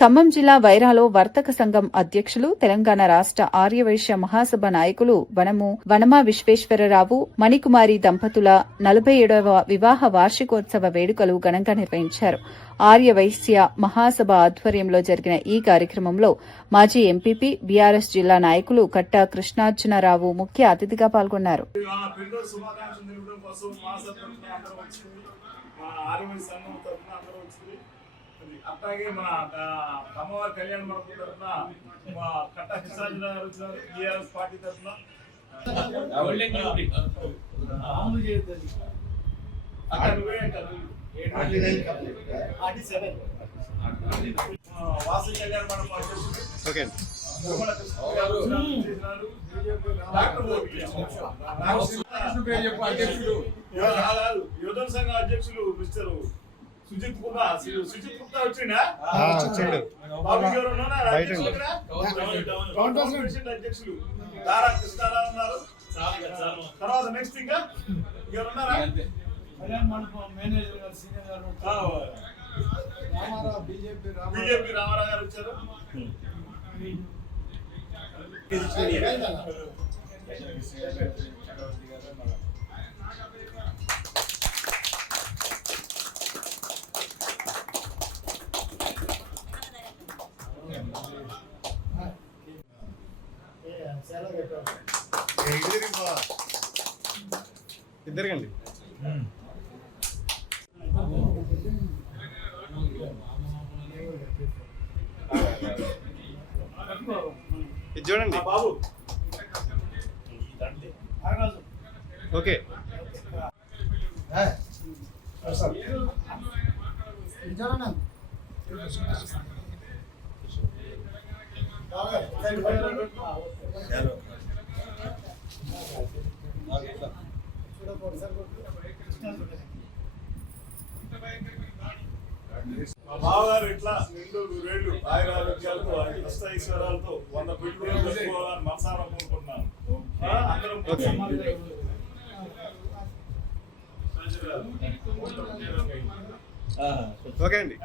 ఖమ్మం జిల్లా వైరాలో వర్తక సంఘం అధ్యక్షులు, తెలంగాణ రాష్ట్ర ఆర్యవైశ్య మహాసభ నాయకులు వనమా విశ్వేశ్వరరావు, మణికుమారి దంపతుల 47వ వివాహ వార్షికోత్సవ వేడుకలు ఘనంగా నిర్వహించారు. ఆర్యవైశ్య మహాసభ ఆధ్వర్యంలో జరిగిన ఈ కార్యక్రమంలో మాజీ ఎంపీపీ, బీఆర్ఎస్ జిల్లా నాయకులు కట్టా కృష్ణార్జునరావు ముఖ్య అతిథిగా పాల్గొన్నారు. అట్లాగే మన అమ్మవారి కళ్యాణ మండపం తరఫున కట్టా కృష్ణార్జున గారు వచ్చినారు. టీఆర్ఎస్ పార్టీ తరఫున వాసు కళ్యాణ మండపం అధ్యక్షుడు, యువజన సంఘ అధ్యక్షులు మిస్టర్ సుజిత్ గుప్తా వచ్చిండా? అధ్యక్షులు దారా కృష్ణారావు ఉన్నారు. తర్వాత నెక్స్ట్ ఇంకా ఎవరున్నారా? బీజేపీ రామారావు గారు వచ్చారు. ఇద్దరికండి ఇది చూడండి బాబు. ఓకే బావగారు ఇట్లా 2 వేళ్ళు ఆయురారోగ్యాలతో అష్టైశ్వర్యాలతో 100 పెట్టుబడులు పెట్టుకోవాలని మనసారా కోరుకుంటున్నాను. అందరం ఓకే అండి.